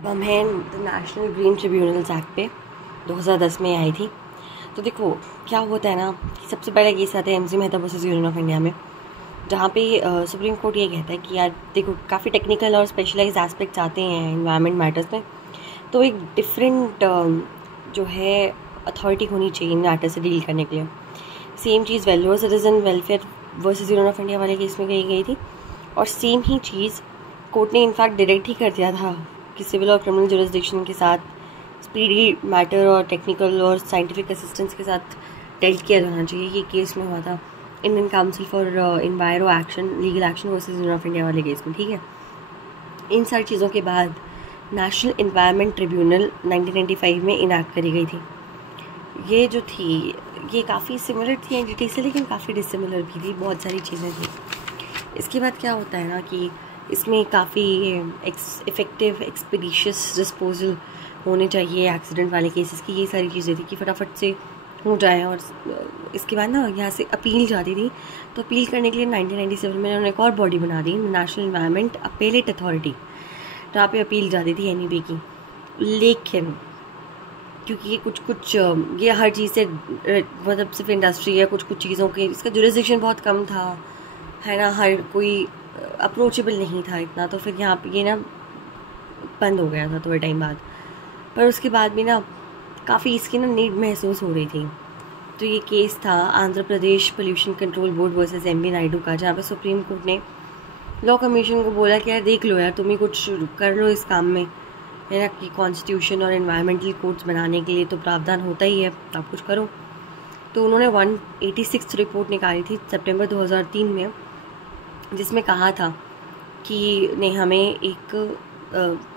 हम हैं the national green tribunals act पे 2010 में आई थी। तो देखो क्या होता है ना कि सबसे पहले केस आता है MC Mehta versus union of India में, जहाँ पे सुप्रीम कोर्ट ये कहता है कि यार देखो काफ़ी टेक्निकल और स्पेशलाइज्ड एस्पेक्ट्स आते हैं एनवायरनमेंट मैटर्स में, तो एक डिफरेंट जो है अथॉरिटी होनी चाहिए इन मैटर से डील करने के लिए। सेम चीज़ Vellore citizen welfare versus union of India वाले केस में कही गई थी, और सेम ही चीज़ कोर्ट ने इनफैक्ट डायरेक्ट ही कर दिया था कि सिविल और क्रिमिनल जुरिस्डिक्शन के साथ स्पीडी मैटर और टेक्निकल और साइंटिफिक असिस्टेंस के साथ डेल्ट किया जाना चाहिए। ये केस में हुआ था Indian council for इन्वायरो action legal action versus union of India वाले केस में, ठीक है। इन सारी चीज़ों के बाद नेशनल इन्वायरमेंट ट्रिब्यूनल 1995 में इनैक्ट करी गई थी। ये जो थी ये काफ़ी सिमिलर थी एंटिटी से, लेकिन काफ़ी डिसिमिलर भी थी, बहुत सारी चीज़ें थी। इसके बाद क्या होता है ना कि इसमें काफ़ी इफ़ेक्टिव एक्सपीडिशियस डिस्पोजल होने चाहिए एक्सीडेंट वाले केसेस की, ये सारी चीज़ें थी कि फटाफट से हो जाए। और इसके बाद ना यहाँ से अपील जाती थी, तो अपील करने के लिए 1997 में उन्होंने एक और बॉडी बना दी, नेशनल इन्वायरमेंट अपेलेट अथॉरिटी, जहाँ पे अपील जाती थी एनईबी की। लेकिन क्योंकि ये कुछ ये हर चीज़ से मतलब सिर्फ इंडस्ट्री या कुछ चीज़ों के इसका जुरिस्डिक्शन बहुत कम था, है ना, हर कोई अप्रोचेबल नहीं था इतना, तो फिर यहाँ पे ये ना बंद हो गया था थोड़े टाइम बाद। पर उसके बाद भी ना काफ़ी इसकी ना नीड महसूस हो रही थी। तो ये केस था Andhra Pradesh pollution control board versus MB Naidu का, जहाँ पे सुप्रीम कोर्ट ने लॉ कमीशन को बोला कि यार देख लो यार, तुम ही कुछ कर लो इस काम में, है ना, कि कॉन्स्टिट्यूशन और एनवायरमेंटल कोड्स बनाने के लिए तो प्रावधान होता ही है, आप कुछ करो। तो उन्होंने 186 रिपोर्ट निकाली थी सितंबर 2003 में, जिसमें कहा था कि नहीं हमें एक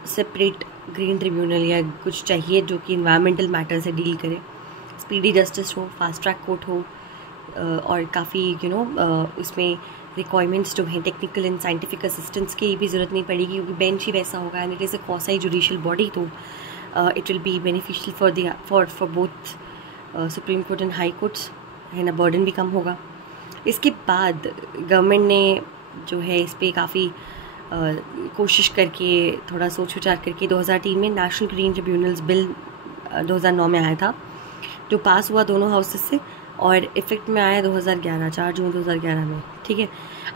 सेपरेट ग्रीन ट्रिब्यूनल या कुछ चाहिए जो कि इन्वायरमेंटल मैटर से डील करे, स्पीडी जस्टिस हो, फास्ट ट्रैक कोर्ट हो, और काफ़ी इसमें रिक्वायरमेंट्स जो हैं टेक्निकल एंड साइंटिफिक असिस्टेंस की भी ज़रूरत नहीं पड़ेगी, क्योंकि बेंच ही वैसा होगा and it is a quasi judicial body, तो it will be beneficial for both supreme court and high courts, है ना, बर्डन भी कम होगा। इसके बाद गवर्नमेंट ने जो है इस पर काफ़ी कोशिश करके थोड़ा सोच विचार करके 2003 में नेशनल ग्रीन ट्रिब्यूनल्स बिल 2009 में आया था, जो पास हुआ दोनों हाउसेस से और इफ़ेक्ट में आया 2011 4 जून 2011 में, ठीक है।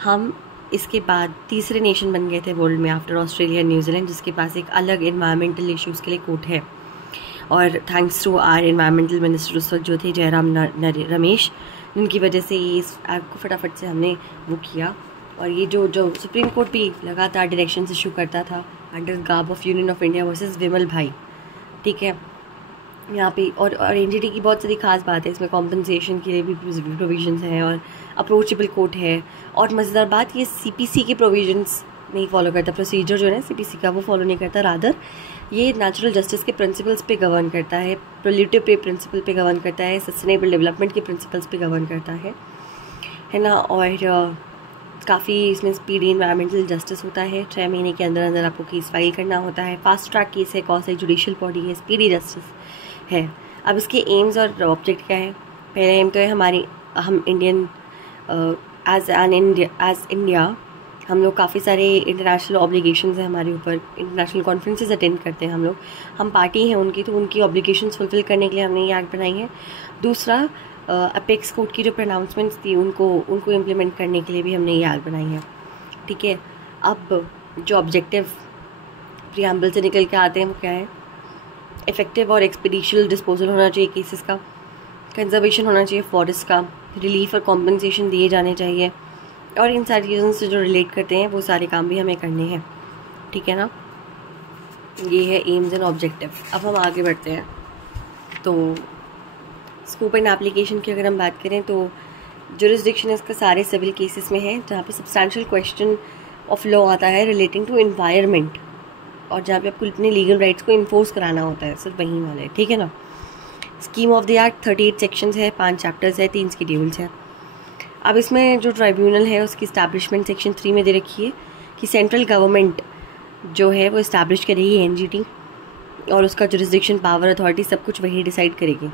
हम इसके बाद तीसरे नेशन बन गए थे वर्ल्ड में आफ्टर ऑस्ट्रेलिया न्यूजीलैंड, जिसके पास एक अलग इन्वायरमेंटल इश्यूज़ के लिए कोर्ट है। और thanks to our environmental minister उस वक्त जो थे जयराम रमेश, उनकी वजह से ये इस एक्ट को फटाफट से हमने वो किया। और ये जो सुप्रीम कोर्ट भी लगातार डायरेक्शंस इशू करता था under garb of union of India versus Vimal Bhai, ठीक है। यहाँ पे और एनजीटी की बहुत सारी खास बात है, इसमें कॉम्पनसेशन के लिए भी प्रोविजंस हैं और अप्रोचेबल कोर्ट है। और मज़ेदार बात ये सीपीसी के प्रोविजंस नहीं फॉलो करता, प्रोसीजर जो है सीपीसी का वो फॉलो नहीं करता, रादर ये नेचुरल जस्टिस के प्रिंसिपल्स पे गवर्न करता है, पोल्यूटिव पे प्रिंसिपल पे गवर्न करता है, सस्टेनेबल डेवलपमेंट के प्रिंसिपल्स पे गवर्न करता है ना। और काफ़ी इसमें स्पीडी इन्वायरमेंटल जस्टिस होता है, 6 महीने के अंदर अंदर आपको केस फाइल करना होता है, फास्ट ट्रैक केस है, कॉस एक जुडिशियल बॉडी है, स्पीडी जस्टिस है। अब इसके एम्स और ऑब्जेक्ट क्या है? पहला एम तो है हम इंडियन एज इंडिया हम लोग काफ़ी सारे इंटरनेशनल ऑब्लिगेशंस हैं हमारे ऊपर, इंटरनेशनल कॉन्फ्रेंसेस अटेंड करते हैं हम पार्टी हैं उनकी, तो उनकी ऑब्लिगेशंस फुलफिल करने के लिए हमने ये एक्ट बनाई है। दूसरा अपेक्स कोर्ट की जो प्रोनाउंसमेंट्स थी उनको इम्प्लीमेंट करने के लिए भी हमने ये एक्ट बनाई है, ठीक है। अब जो ऑब्जेक्टिव प्रियम्बल से निकल के आते हैं वो क्या है? इफेक्टिव और एक्सपीडिशियल डिस्पोजल होना चाहिए केसेस का, कंजर्वेशन होना चाहिए फॉरेस्ट का, रिलीफ और कॉम्पनसेशन दिए जाने चाहिए, और इन सारी चीज़ों से जो रिलेट करते हैं वो सारे काम भी हमें करने हैं, ठीक है ना। ये है एम्स एंड ऑब्जेक्टिव। अब हम आगे बढ़ते हैं। तो स्कोप एंड एप्लीकेशन की अगर हम बात करें तो जुरिस्डिक्शन इसका सारे सिविल केसेस में है, जहाँ पे सब्सटैंशियल क्वेश्चन ऑफ लॉ आता है रिलेटिंग टू एनवायरनमेंट, और जहाँ पे आपको अपने लीगल राइट्स को इन्फोर्स कराना होता है, सिर्फ वहीं वाले, ठीक है ना। Scheme of the act 38 sections है, 5 चैप्टर्स है, 3 शेड्यूल्स हैं। अब इसमें जो ट्राइब्यूनल है उसकी इस्टेब्लिशमेंट सेक्शन 3 में दे रखी है कि सेंट्रल गवर्नमेंट जो है वो इस्टेब्लिश करेगी एनजीटी, और उसका जुरिस्डिक्शन पावर अथॉरिटी सब कुछ वही डिसाइड करेगी।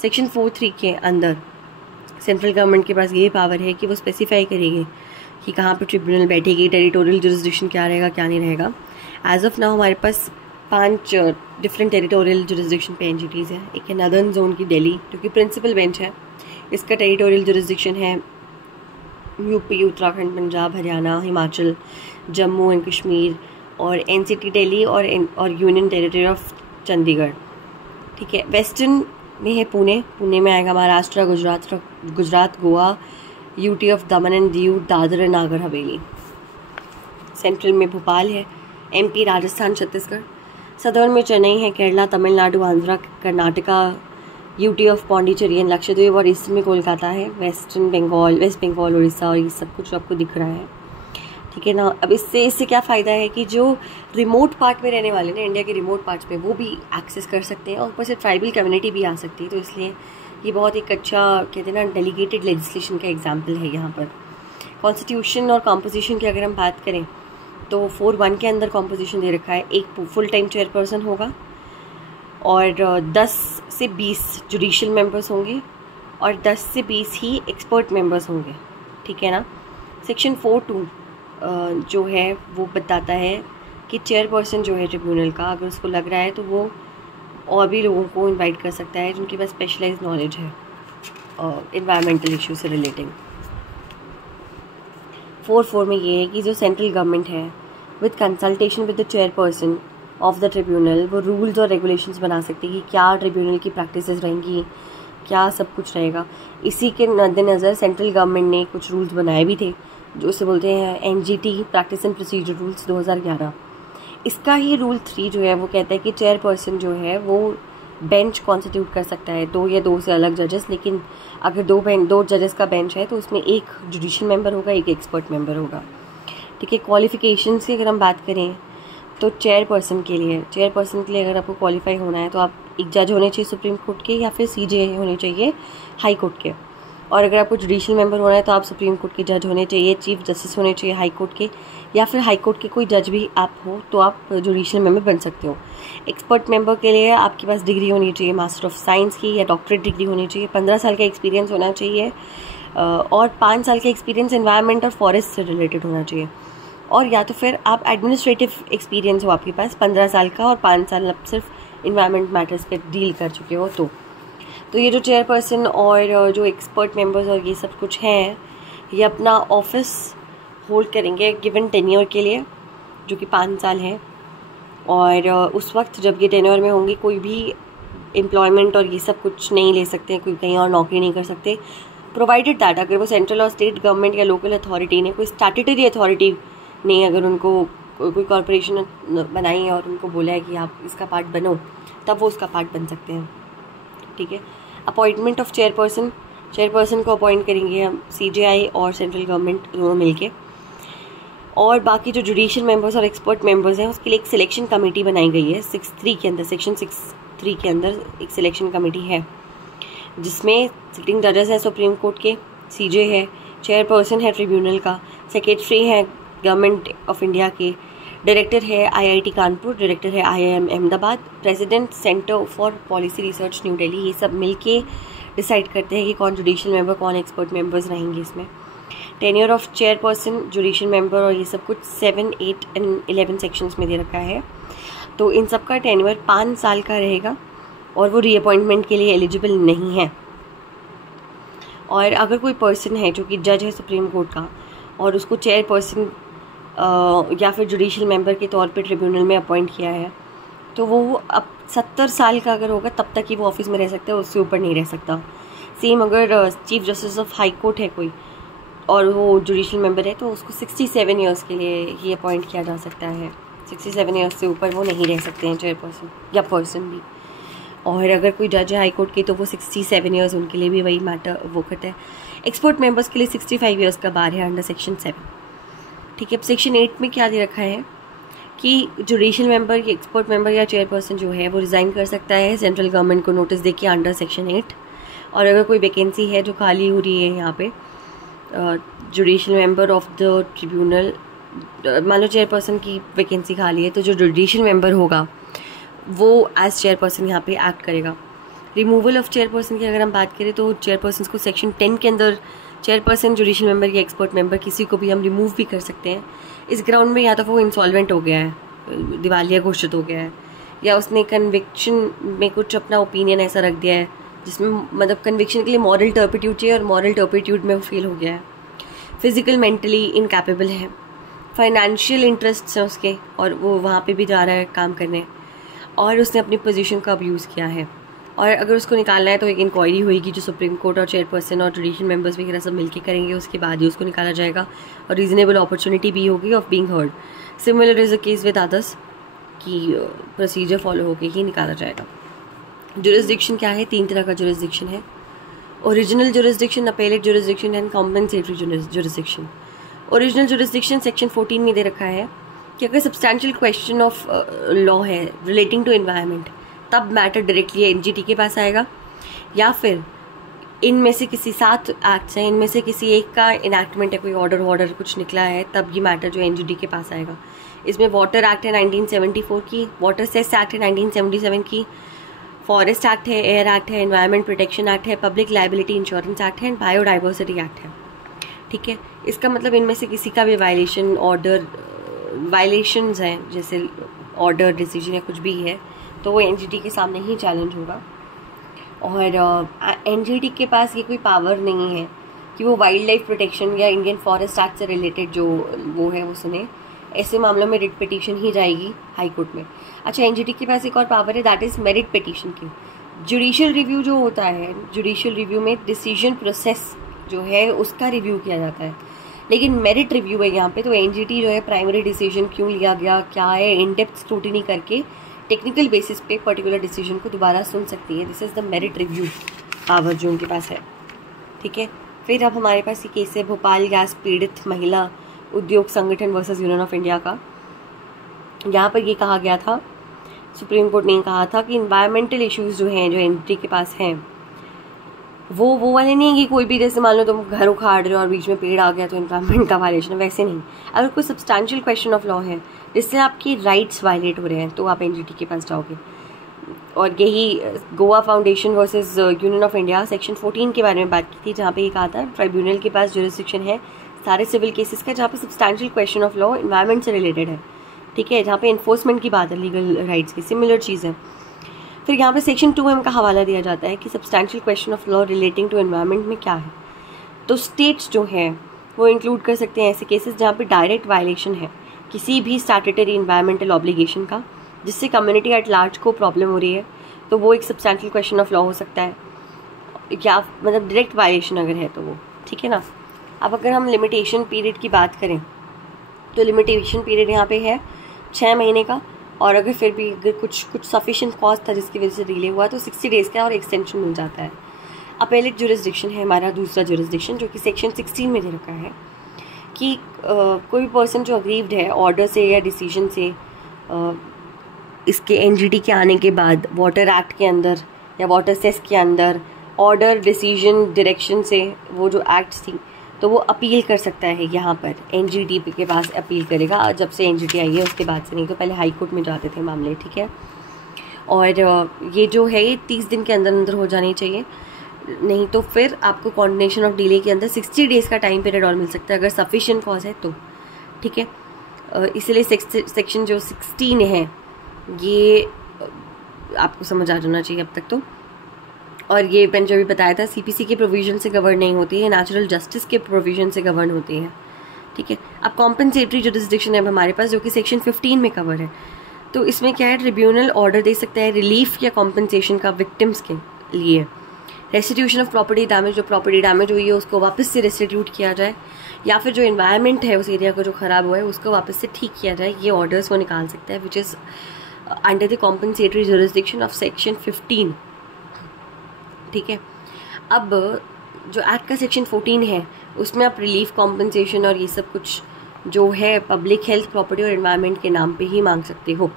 सेक्शन 4(3) के अंदर सेंट्रल गवर्नमेंट के पास ये पावर है कि वो स्पेसिफाई करेगी कि कहाँ पर ट्रिब्यूनल बैठेगी, टेरिटोरियल जुरिस्डिक्शन क्या रहेगा क्या नहीं रहेगा। एज ऑफ नाउ हमारे पास 5 डिफरेंट टेरिटोरियल जुरिस्डिक्शन पे एंटिटीज़ हैं। एक है नदर्न जोन की दिल्ली, जो कि प्रिंसिपल बेंच है। इसका टेरिटोरियल जुरिस्डिक्शन है यूपी, उत्तराखंड, पंजाब, हरियाणा, हिमाचल, जम्मू एंड कश्मीर और एनसीटी दिल्ली और यूनियन टेरिटरी ऑफ चंडीगढ़। ठीक है। वेस्टर्न में है पुणे में आएगा Maharashtra, Gujarat, Goa, UT of Daman and Diu, Dadar and Nagar Haveli. Central में भोपाल है, एमपी, राजस्थान, छत्तीसगढ़। सदर्न में चेन्नई है, Kerala, Tamil Nadu, Andhra, Karnataka, UT of Pondicherry and Lakshadweep. और ईस्ट में कोलकाता है, वेस्ट बंगाल, उड़ीसा और ये सब कुछ आपको दिख रहा है। ठीक है ना। अब इससे क्या फ़ायदा है कि जो रिमोट पार्ट में रहने वाले ना, इंडिया के रिमोट पार्ट्स में, वो भी एक्सेस कर सकते हैं और ऊपर से ट्राइबल कम्युनिटी भी आ सकती है। तो इसलिए ये बहुत एक अच्छा कहते हैं ना डेलीगेटेड लेजिस्लेशन का एग्जाम्पल है यहाँ पर। कॉन्स्टिट्यूशन और कॉम्पोजिशन की अगर हम बात करें तो 4(1) के अंदर कॉम्पोजिशन दे रखा है। एक फुल टाइम चेयरपर्सन होगा और 10 से 20 जुडिशियल मेंबर्स होंगे और 10 से 20 ही एक्सपर्ट मेंबर्स होंगे। ठीक है ना। सेक्शन 4(2) जो है वो बताता है कि चेयरपर्सन जो है ट्रिब्यूनल का, अगर उसको लग रहा है तो वो और भी लोगों को इनवाइट कर सकता है जिनके पास स्पेशलाइज्ड नॉलेज है एनवायरमेंटल इशू से रिलेटिंग। 4(4) में ये है कि जो सेंट्रल गवर्नमेंट है with consultation with the chairperson of the tribunal वो रूल्स और रेगुलेशंस बना सकती है कि क्या ट्रिब्यूनल की प्रैक्टिसेस रहेंगी, क्या सब कुछ रहेगा। इसी के मद्देनज़र सेंट्रल गवर्नमेंट ने कुछ रूल्स बनाए भी थे जो उसे बोलते हैं NGT practice and procedure rules 2011। इसका ही रूल 3 जो है वो कहता है कि चेयरपर्सन जो है वो बेंच कॉन्स्टिट्यूट कर सकता है, 2 या 2 से अलग जजेस। लेकिन अगर 2 जजेस का बेंच है तो उसमें एक जुडिशियल मेंबर होगा, एक एक्सपर्ट मेंबर होगा। ठीक है। क्वालिफिकेशंस की अगर हम बात करें तो चेयरपर्सन के लिए अगर आपको क्वालिफाई होना है तो आप एक जज होने चाहिए सुप्रीम कोर्ट के या फिर सीजे होने चाहिए हाई कोर्ट के। और अगर आपको जुडिशियल मेंबर होना है तो आप सुप्रीम कोर्ट के जज होने चाहिए, चीफ जस्टिस होने चाहिए हाई कोर्ट के, या फिर हाई कोर्ट के कोई जज भी आप हो तो आप जुडिशियल मेंबर बन सकते हो। एक्सपर्ट मेंबर के लिए आपके पास डिग्री होनी चाहिए मास्टर ऑफ साइंस की या डॉक्टरेट डिग्री होनी चाहिए, 15 साल का एक्सपीरियंस होना चाहिए और 5 साल का एक्सपीरियंस एनवायरनमेंट और फॉरेस्ट से रिलेटेड होना चाहिए। और या तो फिर आप एडमिनिस्ट्रेटिव एक्सपीरियंस हो आपके पास 15 साल का और 5 साल आप सिर्फ इन्वायरमेंट मैटर्स पे डील कर चुके हो। तो ये जो चेयरपर्सन और जो एक्सपर्ट मेंबर्स और ये सब कुछ हैं ये अपना ऑफिस होल्ड करेंगे गिवन टेन्योर के लिए जो कि 5 साल है। और उस वक्त जब ये टेन्योर में होंगे कोई भी एम्प्लॉयमेंट और ये सब कुछ नहीं ले सकते, कोई कहीं और नौकरी नहीं कर सकते, प्रोवाइडेड दैट अगर वो सेंट्रल और स्टेट गवर्नमेंट या लोकल अथॉरिटी ने कोई स्टैट्यूटरी अथॉरिटी ने अगर उनको कोई कॉरपोरेशन बनाई है और उनको बोला है कि आप इसका पार्ट बनो, तब वो उसका पार्ट बन सकते हैं। ठीक है। अपॉइंटमेंट ऑफ चेयरपर्सन को अपॉइंट करेंगे हम सीजेआई और सेंट्रल गवर्नमेंट दोनों मिलके। और बाकी जो जुडिशियल मेंबर्स और एक्सपर्ट मेंबर्स हैं उसके लिए एक सिलेक्शन कमेटी बनाई गई है 6(3) के अंदर, सेक्शन 6(3) के अंदर एक सिलेक्शन कमेटी है जिसमें सिटिंग जजेस हैं सुप्रीम कोर्ट के, सीजे है, चेयरपर्सन है ट्रिब्यूनल का, सेक्रेटरी है गवर्नमेंट ऑफ इंडिया के, डायरेक्टर है आईआईटी कानपुर, डायरेक्टर है IIM Ahmedabad, president centre for policy research new Delhi. ये सब मिलके डिसाइड करते हैं कि कौन जुडिशियल मेंबर कौन एक्सपर्ट मेंबर्स रहेंगे इसमें। Tenure of chairperson, judicial member और ये सब कुछ 7, 8 एंड 11 सेक्शंस में दे रखा है। तो इन सब का टेन्योर 5 साल का रहेगा और वो रीअपॉइंटमेंट के लिए एलिजिबल नहीं है। और अगर कोई पर्सन है जो कि जज है सुप्रीम कोर्ट का और उसको चेयरपर्सन या फिर जुडिशियल मेंबर के तौर पे ट्रिब्यूनल में अपॉइंट किया है तो वो अब 70 साल का अगर होगा तब तक ही वो ऑफिस में रह सकता है, उससे ऊपर नहीं रह सकता। सेम अगर chief justice of high court है कोई और वो जुडिशियल मेंबर है तो उसको 67 ईयर्स के लिए ही अपॉइंट किया जा सकता है। 67 ईयर्स से ऊपर वो नहीं रह सकते हैं चेयरपर्सन या पर्सन भी। और अगर कोई जज है हाई कोर्ट की तो वो 67 ईयर्स उनके लिए भी वही मैटर वो करता है। एक्सपर्ट मेंबर्स के लिए 65 ईयर्स का बार है अंडर सेक्शन 7। ठीक है। अब सेक्शन 8 में क्या दे रखा है कि जुडिशियल मेंबर या एक्सपर्ट मेंबर या चेयरपर्सन जो है वो रिज़ाइन कर सकता है सेंट्रल गवर्नमेंट को नोटिस देके अंडर सेक्शन 8। और अगर कोई वैकेंसी है जो खाली हो रही है यहाँ पे judicial member of the tribunal, मान लो चेयरपर्सन की वैकेंसी खाली है तो जो जुडिशियल मेंबर होगा वो एज चेयरपर्सन यहाँ पे एक्ट करेगा। रिमूवल ऑफ चेयरपर्सन की अगर हम बात करें तो चेयरपर्सन को सेक्शन 10 के अंदर चेयरपर्सन, जुडिशियल मेंबर या एक्सपर्ट मेंबर किसी को भी हम रिमूव भी कर सकते हैं इस ग्राउंड में, या तो वो इंसॉल्वेंट हो गया है, दिवालिया घोषित हो गया है, या उसने कन्विक्शन में कुछ अपना ओपिनियन ऐसा रख दिया है जिसमें मतलब कन्विक्शन के लिए मॉरल टर्पिट्यूड चाहिए और मॉरल टर्पिट्यूड में वो फेल हो गया है। फिजिकल मेंटली इनकैपेबल है, फाइनेंशियल इंटरेस्ट्स हैं उसके और वो वहाँ पे भी जा रहा है काम करने, और उसने अपनी पोजीशन का अब्यूज़ किया है। और अगर उसको निकालना है तो एक इंक्वायरी होगी जो सुप्रीम कोर्ट और चेयरपर्सन और जुडिशियल मेंबर्स वगैरह सब मिलके करेंगे, उसके बाद ही उसको निकाला जाएगा और रीजनेबल अपॉर्चुनिटी भी होगी of being heard. Similar is a case with others कि प्रोसीजर फॉलो होकर ही निकाला जाएगा। जुरिस्डिक्शन क्या है? 3 तरह का जुरिस्डिक्शन है, original jurisdiction, appellate jurisdiction and compensatory jurisdiction. Original jurisdiction section 14 में दे रखा है कि अगर सब्सटैंशियल क्वेश्चन ऑफ लॉ है रिलेटिंग टू एनवायरनमेंट तब मैटर डायरेक्टली एनजीटी के पास आएगा, या फिर इनमें से किसी 7 एक्ट्स हैं, इनमें से किसी एक का इनैक्टमेंट है, कोई ऑर्डर कुछ निकला है, तब ये मैटर जो एनजीटी के पास आएगा। इसमें वाटर एक्ट है 1974 की, वाटर सेस एक्ट है 1977 की, फॉरेस्ट एक्ट है, एयर एक्ट है, एनवायरनमेंट प्रोटेक्शन एक्ट है, पब्लिक लायबिलिटी इंश्योरेंस एक्ट है एंड बायोडाइवर्सिटी एक्ट है। ठीक है, इसका मतलब इनमें से किसी का भी वायलेशन वायलेशंस हैं, जैसे ऑर्डर डिसीजन या कुछ भी है, तो वो एनजीटी के सामने ही चैलेंज होगा। और एनजीटी के पास ये कोई पावर नहीं है कि वो वाइल्ड लाइफ प्रोटेक्शन या इंडियन फॉरेस्ट एक्ट से रिलेटेड जो वो है वो सुने। ऐसे मामलों में रिट पिटीशन ही जाएगी हाई कोर्ट में। अच्छा, एनजीटी के पास एक और पावर है, दैट इज़ मेरिट पिटीशन की। जुडिशियल रिव्यू जो होता है, जुडिशियल रिव्यू में डिसीजन प्रोसेस जो है उसका रिव्यू किया जाता है, लेकिन मेरिट रिव्यू है यहाँ पे। तो एनजीटी जो है प्राइमरी डिसीजन क्यों लिया गया, क्या है, इन डेप्थ स्क्रूटिनी करके टेक्निकल बेसिस पे पर्टिकुलर डिसीजन को दोबारा सुन सकती है। This is the merit review power जो उनके पास है। ठीक है, फिर अब हमारे पास ये केस है भोपाल गैस पीड़ित महिला उद्योग संगठन वर्सेस यूनियन ऑफ इंडिया का। यहाँ पर ये कहा गया था, सुप्रीम कोर्ट ने कहा था कि इन्वायरमेंटल इश्यूज जो हैं, जो एनजीटी के पास हैं, वो वाले नहीं कि कोई भी, जैसे मान लो तुम घर उखाड़ रहे हो और बीच में पेड़ आ गया तो इन्वायरमेंट का वायलेशन है, वैसे नहीं। अगर कोई सब्सटैंशियल क्वेश्चन ऑफ लॉ है जिससे आपकी राइट्स वायलेट हो रहे हैं तो आप एनजीटी के पास जाओगे। और यही Goa foundation versus union of India section 14 के बारे में बात की थी, जहाँ पे ये कहा था ट्राइब्यूनल के पास जुरिस्डिक्शन है सारे सिविल केसेस का जहाँ पे substantial question of law environment से रिलेटेड है। ठीक है, जहाँ पे इन्फोर्समेंट की बात है लीगल राइट्स की, सिमिलर चीज़ है। फिर यहाँ पे सेक्शन 2M का हवाला दिया जाता है कि substantial question of law relating to environment में क्या है। तो स्टेट्स जो हैं वो इंक्लूड कर सकते हैं ऐसे केसेस जहाँ पे डायरेक्ट वायलेशन है किसी भी स्टैट्यूटरी इन्वायरमेंटल ऑब्लिगेशन का, जिससे कम्युनिटी एट लार्ज को प्रॉब्लम हो रही है, तो वो एक सब्सटैंशियल क्वेश्चन ऑफ लॉ हो सकता है, या मतलब डायरेक्ट वायलेशन अगर है तो वो। ठीक है ना। अब अगर हम लिमिटेशन पीरियड की बात करें तो लिमिटेशन पीरियड यहाँ पे है 6 महीने का, और अगर फिर भी अगर कुछ सफिशिएंट कॉज था जिसकी वजह से डिले हुआ तो 60 डेज़ का और एक्सटेंशन मिल जाता है। अपेलेट जुरिस्डिक्शन है हमारा दूसरा जुरिस्डिक्शन, जो कि सेक्शन 16 में दे रखा है कि कोई भी पर्सन जो अग्रीव्ड है ऑर्डर से या डिसीजन से इसके एनजीटी के आने के बाद वाटर एक्ट के अंदर या वाटर सेस के अंदर ऑर्डर डिसीजन डायरेक्शन से वो जो एक्ट्स थी, तो वो अपील कर सकता है। यहाँ पर एनजीटी के पास अपील करेगा, जब से एनजीटी आई है उसके बाद से, नहीं तो पहले हाई कोर्ट में जाते थे मामले। ठीक है, और ये जो है ये 30 दिन के अंदर अंदर हो जानी चाहिए, नहीं तो फिर आपको कॉन्डिनेशन ऑफ डिले के अंदर 60 डेज़ का टाइम पीरियड और मिल सकता है अगर सफिशिएंट कॉज है तो। ठीक है, इसलिए सेक्शन जो 16 है ये आपको समझ आ जाना चाहिए अब तक तो। और ये मैंने जो भी बताया था सीपीसी के प्रोविजन से गवर्न नहीं होती है, नेचुरल जस्टिस के प्रोविजन से गवर्न होती है। ठीक है, अब कॉम्पेंसेटरी जुरिस्डिक्शन है हमारे पास, जो कि सेक्शन 15 में कवर है। तो इसमें क्या है, ट्रिब्यूनल ऑर्डर दे सकता है रिलीफ या कॉम्पेंसेशन का विक्टिम्स के लिए। रेस्टिट्यूशन ऑफ प्रॉपर्टी डैमेज, जो प्रॉपर्टी डैमेज हुई है उसको वापस से रेस्टिट्यूट किया जाए, या फिर जो एनवायरनमेंट है उस एरिया का जो ख़राब हुआ है उसको वापस से ठीक किया जाए, ये ऑर्डर्स वो निकाल सकता है, which is under the compensatory jurisdiction of section 15। ठीक है, अब जो एक्ट का सेक्शन 14 है उसमें आप रिलीफ, कॉम्पेंसेशन और ये सब कुछ जो है पब्लिक हेल्थ, प्रॉपर्टी और एनवायरनमेंट के नाम पे ही मांग सकते हो।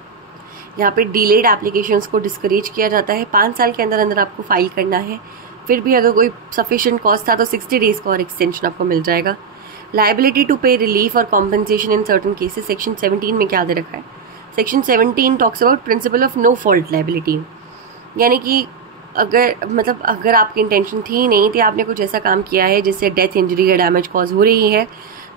यहाँ पे डिलेड एप्लीकेशंस को डिस्करेज किया जाता है, 5 साल के अंदर अंदर आपको फाइल करना है। फिर भी अगर कोई सफिशिएंट कॉस्ट था तो 60 डेज़ का और एक्सटेंशन आपको मिल जाएगा। लायबिलिटी टू पे रिलीफ और compensation in certain cases, section 17 में क्या दे रखा है, section 17 talks about principle of no fault liability, यानी कि अगर आपकी इंटेंशन थी नहीं थी, आपने कुछ ऐसा काम किया है जिससे डेथ, इंजरी या डैमेज कॉज हो रही है,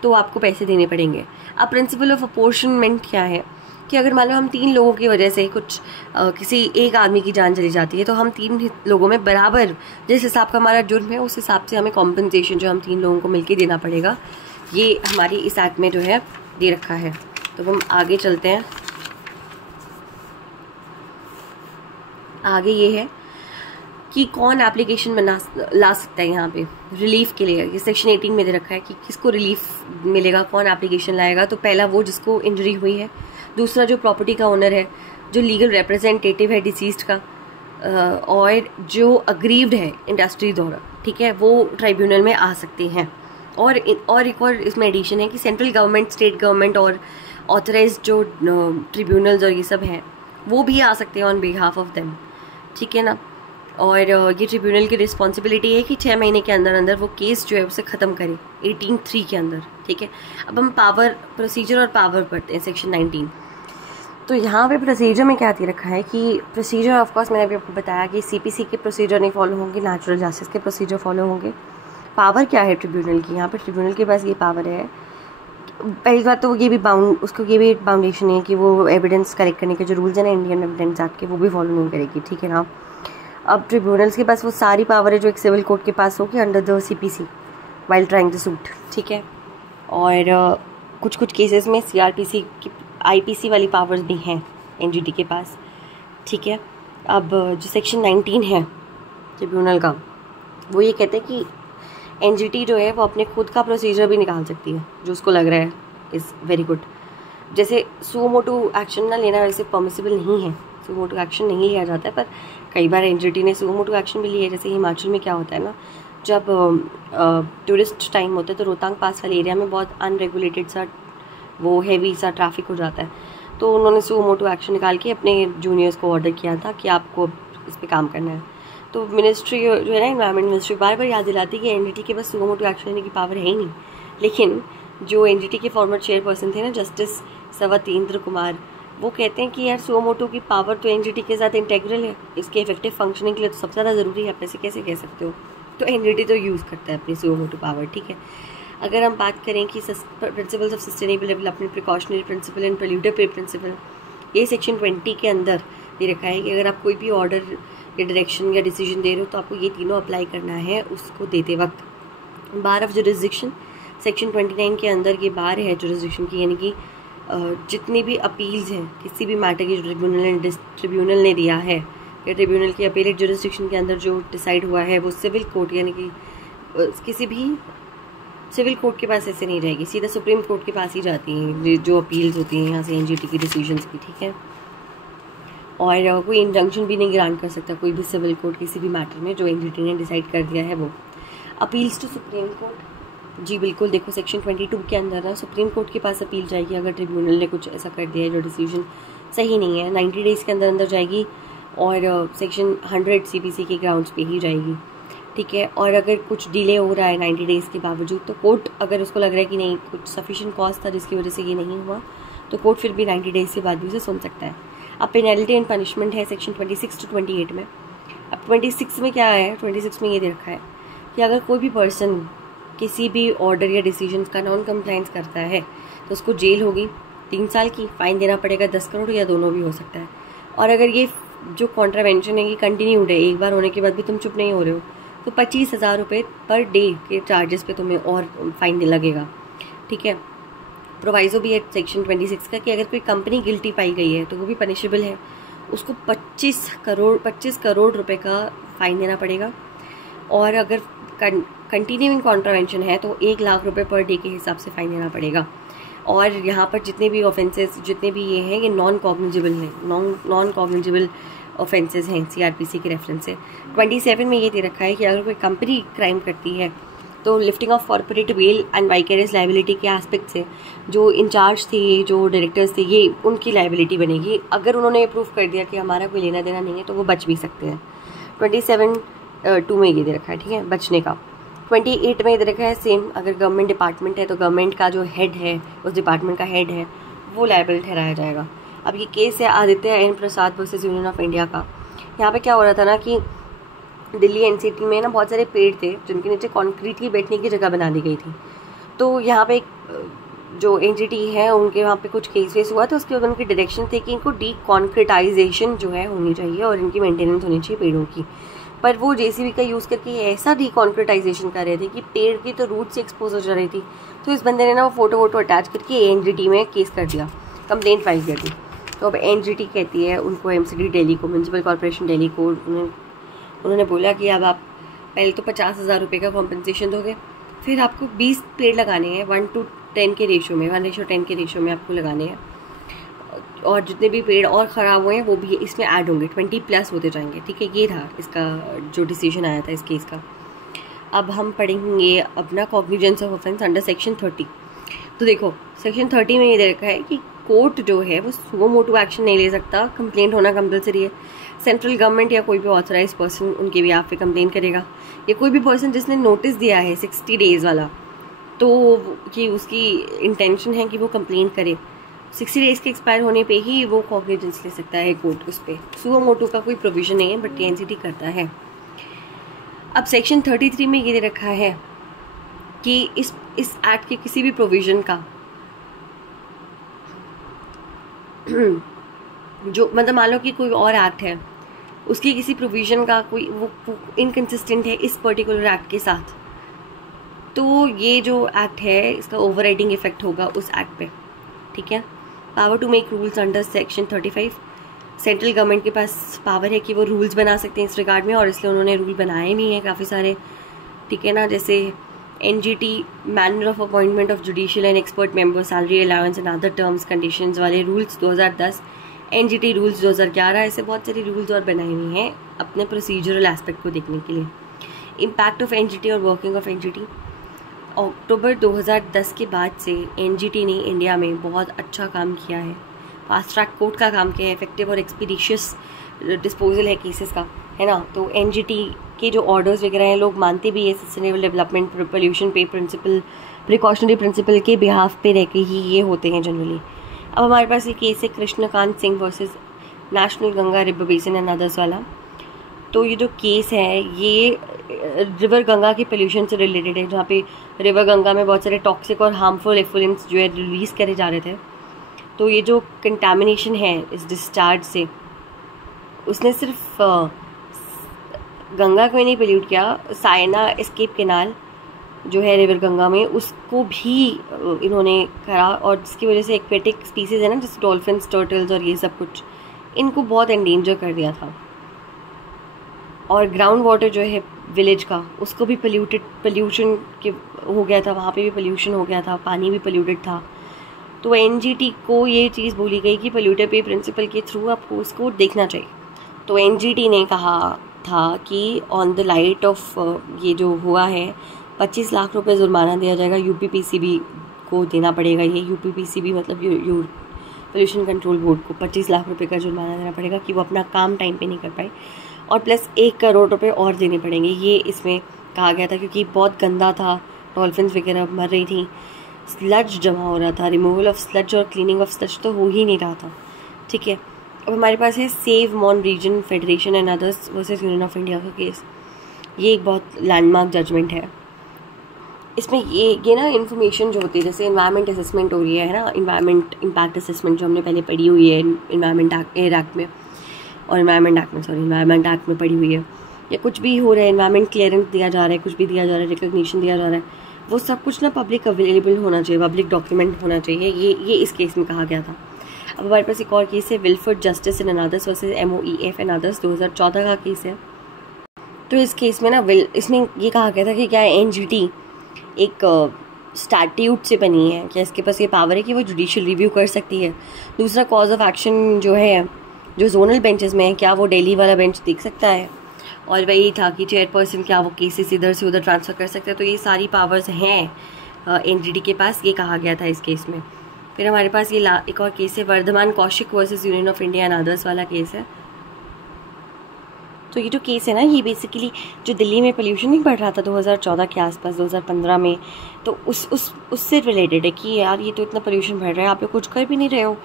तो आपको पैसे देने पड़ेंगे। अब प्रिंसिपल ऑफ अपोर्शनमेंट क्या है, कि अगर मान लो हम 3 लोगों की वजह से कुछ किसी एक आदमी की जान चली जाती है, तो हम 3 लोगों में बराबर जिस हिसाब का हमारा जुर्म है उस हिसाब से हमें कॉम्पनसेशन जो हम 3 लोगों को मिलकर देना पड़ेगा, ये हमारी इस एक्ट में जो है दे रखा है। तो हम आगे चलते हैं। आगे ये है कि कौन एप्लीकेशन ला सकता है यहाँ पे रिलीफ के लिए। ये सेक्शन 18 में दे रखा है कि किसको रिलीफ मिलेगा, कौन एप्लीकेशन लाएगा। तो पहला वो जिसको इंजरी हुई है, दूसरा जो प्रॉपर्टी का ओनर है, जो लीगल रिप्रेजेंटेटिव है डिसीज्ड का, और जो अग्रीव्ड है इंडस्ट्री द्वारा, ठीक है, वो ट्राइब्यूनल में आ सकते हैं। और एक और इसमें एडिशन है कि सेंट्रल गवर्नमेंट, स्टेट गवर्नमेंट और ऑथराइज्ड जो ट्रिब्यूनल्स और ये सब हैं वो भी आ सकते हैं ऑन बिहाफ ऑफ देम, ठीक है ना। और ये ट्रिब्यूनल की रिस्पॉन्सिबिलिटी है कि 6 महीने के अंदर अंदर वो केस जो है उसे ख़त्म करे 18(3) के अंदर, ठीक है। अब हम पावर, प्रोसीजर और पावर पढ़ते हैं सेक्शन 19। तो यहाँ पे प्रोसीजर में क्या दे रखा है कि प्रोसीजर ऑफ कोर्स मैंने अभी आपको बताया कि सीपीसी के प्रोसीजर नहीं फॉलो होंगे, नेचुरल जस्टिस के प्रोसीजर फॉलो होंगे। पावर क्या है ट्रिब्यूनल की, यहाँ पर ट्रिब्यूनल के पास ये पावर है, पहली बात तो ये भी उसको ये भी बाउंडेशन है कि वो एविडेंस कलेक्ट करने के जो रूल्स हैं ना इंडियन एविडेंस एक्ट के, वो भी फॉलो नहीं करेगी, ठीक है ना। अब ट्रिब्यूनल्स के पास वो सारी पावर है जो एक सिविल कोर्ट के पास होगी under the CPC while trying to suit, ठीक है। और कुछ कुछ केसेस में सीआरपीसी की आईपीसी वाली पावर्स भी हैं एनजीटी के पास, ठीक है। अब जो सेक्शन 19 है ट्रिब्यूनल का, वो ये कहते हैं कि एनजीटी जो है वो अपने खुद का प्रोसीजर भी निकाल सकती है जो उसको लग रहा है इज़ वेरी गुड। जैसे सुओ मोटो एक्शन ना लेना वैसे पॉसिबल नहीं है, सुओ मोटो एक्शन नहीं लिया जाता है, पर कई बार एनजीटी ने सुओ मोटो एक्शन भी लिया है। जैसे हिमाचल में क्या होता है ना, जब टूरिस्ट टाइम होता है तो रोहतांग पास वाले एरिया में बहुत अनरेगुलेटेड सा वो हैवी सा ट्रैफिक हो जाता है, तो उन्होंने सुओ मोटो एक्शन निकाल के अपने जूनियर्स को ऑर्डर किया था कि आपको इस पर काम करना है। तो मिनिस्ट्री जो है ना, एनवायरमेंट मिनिस्ट्री बार बार याद दिलाती है कि एनजीटी के पास सुओ मोटो एक्शन लेने की पावर है ही नहीं। लेकिन जो एनजीटी के फॉर्मर चेयरपर्सन थे ना जस्टिस सवतेंद्र कुमार, वो कहते हैं कि यार सुओ मोटो की पावर तो एनजीटी के साथ इंटेग्रल है, इसके इफेक्टिव फंक्शनिंग के लिए तो सबसे ज़्यादा ज़रूरी है, आप ऐसे कैसे कह सकते हो। तो एनजीटी तो यूज़ करता है अपनी सुओ मोटो पावर, ठीक है। अगर हम बात करें कि principles of sustainable development, precautionary principle and polluter pay principle, ये सेक्शन 20 के अंदर ये रखा है कि अगर आप कोई भी ऑर्डर या डायरेक्शन या डिसीजन दे रहे हो तो आपको ये तीनों अप्लाई करना है उसको देते वक्त। बार ऑफ जुरिसडिक्शन सेक्शन 29 के अंदर ये बार है जुरिसडिक्शन की, यानी कि जितनी भी अपील्स हैं किसी भी मैटर की ट्रिब्यूनल ने दिया है या ट्रिब्यूनल की अपीलेट जुरिसडिक्शन के अंदर जो डिसाइड हुआ है वो सिविल कोर्ट, यानी कि किसी भी सिविल कोर्ट के पास ऐसे नहीं जाएगी, सीधा सुप्रीम कोर्ट के पास ही जाती हैं जो अपील्स होती हैं यहाँ से एनजीटी की डिसीजंस की, ठीक है। और कोई इंजंक्शन भी नहीं ग्रांट कर सकता कोई भी सिविल कोर्ट किसी भी मैटर में जो एनजीटी ने डिसाइड कर दिया है वो। अपील्स टू सुप्रीम कोर्ट, जी बिल्कुल, देखो सेक्शन 22 के अंदर ना सुप्रीम कोर्ट के पास अपील जाएगी अगर ट्रिब्यूनल ने कुछ ऐसा कर दिया है जो डिसीजन सही नहीं है, 90 डेज़ के अंदर अंदर जाएगी और सेक्शन 100 सीपीसी के ग्राउंड्स पे ही जाएगी, ठीक है। और अगर कुछ डिले हो रहा है 90 डेज़ के बावजूद तो कोर्ट अगर उसको लग रहा है कि नहीं कुछ सफिशिएंट कॉज था जिसकी वजह से ये नहीं हुआ तो कोर्ट फिर भी 90 डेज़ के बाद भी उसे सुन सकता है। अब पेनल्टी एंड पनिशमेंट है सेक्शन 26 to 28 में। अब 26 में क्या है, 26 में ये दे रखा है कि अगर कोई भी पर्सन किसी भी ऑर्डर या डिसीजन का नॉन कंप्लाइंस करता है तो उसको जेल होगी 3 साल की, फाइन देना पड़ेगा 10 करोड़ या दोनों भी हो सकता है। और अगर ये जो कॉन्ट्रावेंशन है ये कंटिन्यूड है, एक बार होने के बाद भी तुम चुप नहीं हो रहे हो तो 25,000 रुपये पर डे के चार्जेस पे तुम्हें और फाइन लगेगा, ठीक है। प्रोवाइजो भी है सेक्शन 26 का कि अगर कोई कंपनी गिल्टी पाई गई है तो वो भी पनिशेबल है, उसको 25 करोड़ रुपए का फाइन देना पड़ेगा। और अगर कंटिन्यूइंग कॉन्ट्रावेंशन है तो 1 लाख रुपए पर डे के हिसाब से फाइन देना पड़ेगा। और यहाँ पर जितने भी ऑफेंसेस जितने भी ये हैं ये नॉन कॉग्निजेबल हैं, नॉन कॉग्निजेबल ऑफेंसेस हैं सीआरपीसी के रेफरेंस से। 27 में ये दे रखा है कि अगर कोई कंपनी क्राइम करती है तो lifting of corporate veil and vicarious liability के एस्पेक्ट से जो इंचार्ज थे, जो डायरेक्टर्स थे, ये उनकी लाइबिलिटी बनेगी। अगर उन्होंने प्रूफ कर दिया कि हमारा कोई लेना देना नहीं है तो वो बच भी सकते हैं। 27(2) में ये दे रखा है, ठीक है, बचने का। 28 में ये दे रखा है सेम, अगर गवर्नमेंट डिपार्टमेंट है तो गवर्नमेंट का जो हेड है, उस डिपार्टमेंट का हेड है, वो लायबल ठहराया जाएगा। अब ये केस है Aditya N Prasad versus union of India का। यहाँ पे क्या हो रहा था ना कि दिल्ली एनसीटी में ना बहुत सारे पेड़ थे जिनके नीचे कॉन्क्रीट की बैठने की जगह बना दी गई थी। तो यहाँ पे एक जो एनजीटी है उनके वहाँ पे कुछ केस हुआ, तो उसके बाद उनके डायरेक्शन थे कि इनको डीकॉन्क्रीटाइजेशन जो है होनी चाहिए और इनकी मेंटेनेंस होनी चाहिए पेड़ों की। पर वो जेसीबी का यूज़ करके ऐसा डीकॉन्क्रीटाइजेशन कर रहे थे कि पेड़ की तो रूट से एक्सपोज हो जा रही थी। तो इस बंदे ने ना वो फोटो अटैच करके एनजीटी में केस कर दिया, कंप्लेंट फाइल कर दी। तो अब एनजीटी कहती है उनको, एमसीडी दिल्ली को, म्यूनसिपल कॉर्पोरेशन दिल्ली को, उन्होंने बोला कि अब आप पहले तो 50,000 रुपये का कॉम्पनसेशन दोगे, फिर आपको 20 पेड़ लगाने हैं 1:10 के रेशो में, 1:10 के रेशो में आपको लगाने हैं, और जितने भी पेड़ और ख़राब हुए हैं वो भी इसमें ऐड होंगे, 20+ होते जाएंगे। ठीक है, ये था इसका जो डिसीजन आया था इस केस का। अब हम पढ़ेंगे अपना cognizance of offence under section 30। तो देखो सेक्शन 30 में ये दे रखा है कि कोर्ट जो है वो सुओ मोटो एक्शन नहीं ले सकता, कंप्लेंट होना कंपलसरी है। सेंट्रल गवर्नमेंट या कोई भी ऑथराइज पर्सन उनके भी आप पे कंप्लेन करेगा, या कोई भी पर्सन जिसने नोटिस दिया है 60 डेज़ वाला, तो कि उसकी इंटेंशन है कि वो कंप्लेन करे, 60 डेज़ के एक्सपायर होने पे ही वो कॉग्निजेंस ले सकता है कोर्ट उस पर। सुओ मोटो का कोई प्रोविजन नहीं है, बट एनसीटी करता है। अब सेक्शन 33 में ये दे रखा है कि इस एक्ट के किसी भी प्रोविज़न का जो मतलब मान लो कि कोई और एक्ट है, उसकी किसी प्रोविज़न का कोई वो इनकंसिस्टेंट है इस पर्टिकुलर एक्ट के साथ, तो ये जो एक्ट है इसका ओवरराइडिंग इफेक्ट होगा उस एक्ट पे। ठीक है, power to make rules under section 35। Central government के पास पावर है कि वो रूल्स बना सकते हैं इस रिगार्ड में, और इसलिए उन्होंने रूल बनाए भी हैं काफ़ी सारे। ठीक है ना, जैसे NGT manner of appointment of judicial and expert member, salary allowance and other terms conditions वाले रूल्स 2010, एनजीटी रूल्स 2011, ऐसे बहुत सारे रूल्स और बनाए हुए हैं अपने प्रोसीजरल एस्पेक्ट को देखने के लिए। इम्पैक्ट ऑफ एनजीटी और वर्किंग ऑफ एनजीटी। अक्टूबर 2010 के बाद से एनजीटी ने इंडिया में बहुत अच्छा काम किया है, फास्ट ट्रैक कोर्ट का काम किया है, इफेक्टिव और एक्सपीडिशियस डिस्पोजल है केसेस का, है ना। तो एनजीटी के जो ऑर्डर्स वगैरह हैं लोग मानते भी है, सस्टेनेबल डेवलपमेंट, पोल्यूशन पे प्रिंसिपल, प्रिकॉशनरी प्रिंसिपल के बिहाफ पे रह के ही ये होते हैं जनरली। अब हमारे पास ये केस है Krishnakant Singh versus national Ganga river basin and others वाला। तो ये जो केस है ये रिवर गंगा के पोल्यूशन से रिलेटेड है, जहाँ पे रिवर गंगा में बहुत सारे टॉक्सिक और हार्मफुल एफ्लुएंट्स जो है रिलीज़ करे जा रहे थे। तो ये जो कंटामिनेशन है इस डिस्चार्ज से, उसने सिर्फ गंगा को ही नहीं पोल्यूट किया, सायना एस्केप कैनाल जो है रिवर गंगा में उसको भी इन्होंने करा, और जिसकी वजह से एक्वेटिक स्पीसीज है ना, जैसे डॉल्फिन्स, टर्टल्स और ये सब कुछ, इनको बहुत एंडेंजर कर दिया था। और ग्राउंड वाटर जो है विलेज का, उसको भी पोल्यूशन के हो गया था, वहाँ पे भी पोल्यूशन हो गया था, पानी भी पोल्यूटेड था। तो एनजीटी को ये चीज़ बोली गई कि पोल्यूटर पे प्रिंसिपल के थ्रू आपको उसको देखना चाहिए। तो एनजीटी ने कहा था कि ऑन द लाइट ऑफ ये जो हुआ है 25 लाख रुपए जुर्माना दिया जाएगा, यूपीपीसीबी को देना पड़ेगा। ये यूपीपीसीबी मतलब पोल्यूशन कंट्रोल बोर्ड को 25 लाख रुपए का जुर्माना देना पड़ेगा कि वो अपना काम टाइम पे नहीं कर पाए, और प्लस 1 करोड़ रुपए और देने पड़ेंगे, ये इसमें कहा गया था, क्योंकि बहुत गंदा था, डॉल्फिन्स वगैरह मर रही थी, स्लज जमा हो रहा था, रिमूवल ऑफ स्लज और क्लीनिंग ऑफ स्लज तो हो ही नहीं रहा था। ठीक है, अब हमारे पास है save Mon region federation and others versus union of India का केस। ये एक बहुत लैंडमार्क जजमेंट है। इसमें ये ना इन्फॉर्मेशन जो होती है, जैसे इन्वायरमेंट असेसमेंट हो रही है ना, इन्वायरमेंट इम्पैक्ट असेसमेंट जो हमने पहले पढ़ी हुई है इन्वायरमेंट एक्ट में, और इन्वायरमेंट एक्ट में पढ़ी हुई है, या कुछ भी हो रहा है, इन्वायरमेंट क्लियरेंस दिया जा रहा है, कुछ भी दिया जा रहा है, रिकग्निशन दिया जा रहा है, वो सब कुछ ना पब्लिक अवेलेबल होना चाहिए, पब्लिक डॉक्यूमेंट होना चाहिए। ये इस केस में कहा गया था। अब हमारे पास एक और केस है Wilfrid justice and others versus MOEF and others, 2014 का केस है। तो इस केस में ना इसमें ये कहा गया था कि क्या एनजीटी एक स्टैट्यूट से बनी है, क्या इसके पास ये पावर है कि वो जुडिशियल रिव्यू कर सकती है। दूसरा कॉज ऑफ एक्शन जो है जो जोनल बेंचेस में है, क्या वो दिल्ली वाला बेंच देख सकता है, और वही था कि चेयरपर्सन क्या वो केसेस इधर से उधर ट्रांसफ़र कर सकते हैं। तो ये सारी पावर्स हैं एनजीटी के पास, ये कहा गया था इस केस में। फिर हमारे पास ये एक और केस है Vardhaman Kaushik versus union of India and others वाला केस है। तो ये जो केस है ना, ये बेसिकली जो दिल्ली में पोल्यूशन नहीं बढ़ रहा था 2014 के आसपास, 2015 में, तो उससे रिलेटेड है कि यार ये तो इतना पोल्यूशन बढ़ रहा है, आप लोग कुछ कर भी नहीं रहे हो।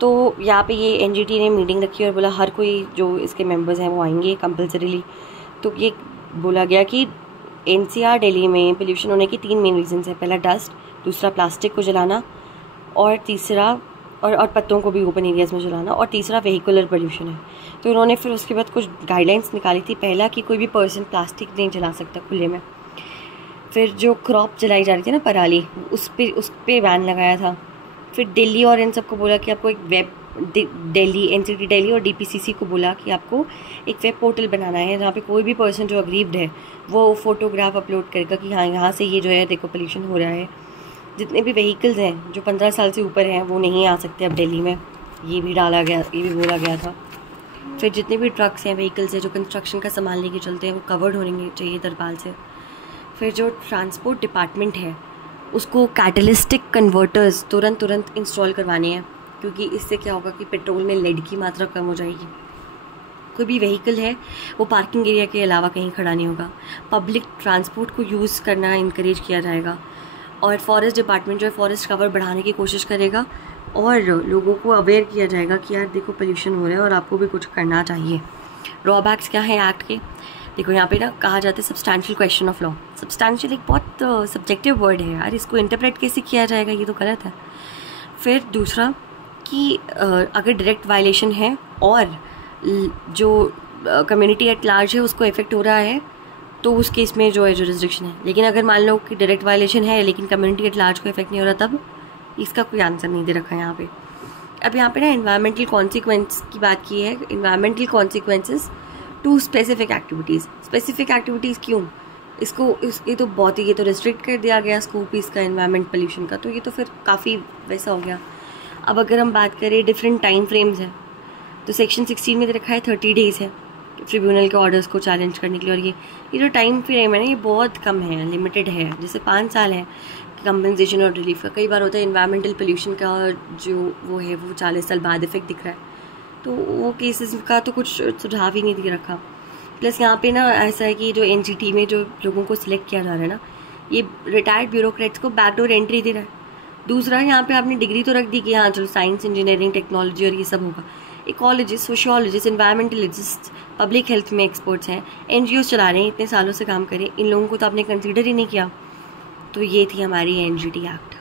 तो यहाँ पे ये एनजीटी ने मीटिंग रखी और बोला हर कोई जो इसके मेंबर्स हैं वो आएंगे कंपलसरीली। तो ये बोला गया कि NCR दिल्ली में पोल्यूशन होने की 3 मेन रीजंस है। पहला डस्ट, दूसरा प्लास्टिक को जलाना, और तीसरा और पत्तों को भी ओपन एरियाज़ में जलाना, और तीसरा वेहिकुलर पोल्यूशन है। तो इन्होंने फिर उसके बाद कुछ गाइडलाइंस निकाली थी। पहला कि कोई भी पर्सन प्लास्टिक नहीं जला सकता खुले में। फिर जो क्रॉप जलाई जा रही थी ना, पराली, उस पर बैन लगाया था। फिर दिल्ली और इन सबको बोला कि आपको एक वेब, दिल्ली NCT दिल्ली और DPCC को बोला कि आपको एक वेब पोर्टल बनाना है जहाँ पे कोई भी पर्सन जो अग्रीव्ड है वो फ़ोटोग्राफ अपलोड करेगा कि हाँ यहाँ से ये जो है देखो पोल्यूशन हो रहा है। जितने भी व्हीकल्स हैं जो 15 साल से ऊपर हैं वो नहीं आ सकते अब दिल्ली में, ये भी बोला गया था। फिर जितने भी ट्रक्स हैं, व्हीकल्स हैं जो कंस्ट्रक्शन का सामान लेके चलते हैं वो कवर्ड होने चाहिए तरपाल से। फिर जो ट्रांसपोर्ट डिपार्टमेंट है उसको कैटलिस्टिक कन्वर्टर्स तुरंत इंस्टॉल करवाने हैं, क्योंकि इससे क्या होगा कि पेट्रोल में लेड की मात्रा कम हो जाएगी। कोई भी व्हीकल है वो पार्किंग एरिया के अलावा कहीं खड़ा नहीं होगा। पब्लिक ट्रांसपोर्ट को यूज़ करना इंकरेज किया जाएगा। और फॉरेस्ट डिपार्टमेंट जो है फॉरेस्ट कवर बढ़ाने की कोशिश करेगा और लोगों को अवेयर किया जाएगा कि यार देखो पोल्यूशन हो रहा है और आपको भी कुछ करना चाहिए। ड्रॉबैक्स क्या है एक्ट के? देखो यहाँ पे ना कहा जाता है substantial question of law. Substantial एक बहुत सब्जेक्टिव वर्ड है यार, इसको इंटरप्रेट कैसे किया जाएगा, ये तो गलत है। फिर दूसरा कि अगर डायरेक्ट वायलेशन है और जो कम्युनिटी एट लार्ज है उसको इफेक्ट हो रहा है तो उस केस में जो है जुरिस्डिक्शन है। लेकिन अगर मान लो कि डायरेक्ट वायलेशन है लेकिन कम्युनिटी एट लार्ज को इफेक्ट नहीं हो रहा, तब इसका कोई आंसर नहीं दे रखा है यहाँ पे। अब यहाँ पे ना एनवायरमेंटल कॉन्सिक्वेंस की बात की है, environmental consequences to specific activities. Specific activities क्यों? ये तो रिस्ट्रिक्ट कर दिया गया स्कोप इसका एनवायरमेंट पोल्यूशन का, तो ये तो फिर काफ़ी वैसा हो गया। अब अगर हम बात करें डिफरेंट टाइम फ्रेम्स हैं तो सेक्शन 16 में दे रखा है 30 डेज़ है ट्रिब्यूनल के ऑर्डर्स को चैलेंज करने के लिए। और ये जो टाइम फ्रेम है ना ये बहुत कम है, लिमिटेड है। जैसे 5 साल है कंपनसेशन और रिलीफ का। कई बार होता है एनवायरमेंटल पोल्यूशन का जो वो है वो 40 साल बाद इफेक्ट दिख रहा है, तो वो केसेस का तो कुछ सुझाव ही नहीं दे रखा। प्लस यहाँ पे ना ऐसा है कि जो NCT में जो लोगों को सिलेक्ट किया जा रहा है ना, ये रिटायर्ड ब्यूरोक्रेट्स को बैकडोर एंट्री दे रहा है। दूसरा यहाँ पे आपने डिग्री तो रख दी कि हाँ चलो साइंस, इंजीनियरिंग, टेक्नोलॉजी और ये सब होगा। Ecologist, sociologist, environmentalist, public health में एक्सपर्ट्स हैं, NGOs चला रहे हैं, इतने सालों से काम करें, इन लोगों को तो आपने कंसीडर ही नहीं किया। तो ये थी हमारी NGT एक्ट।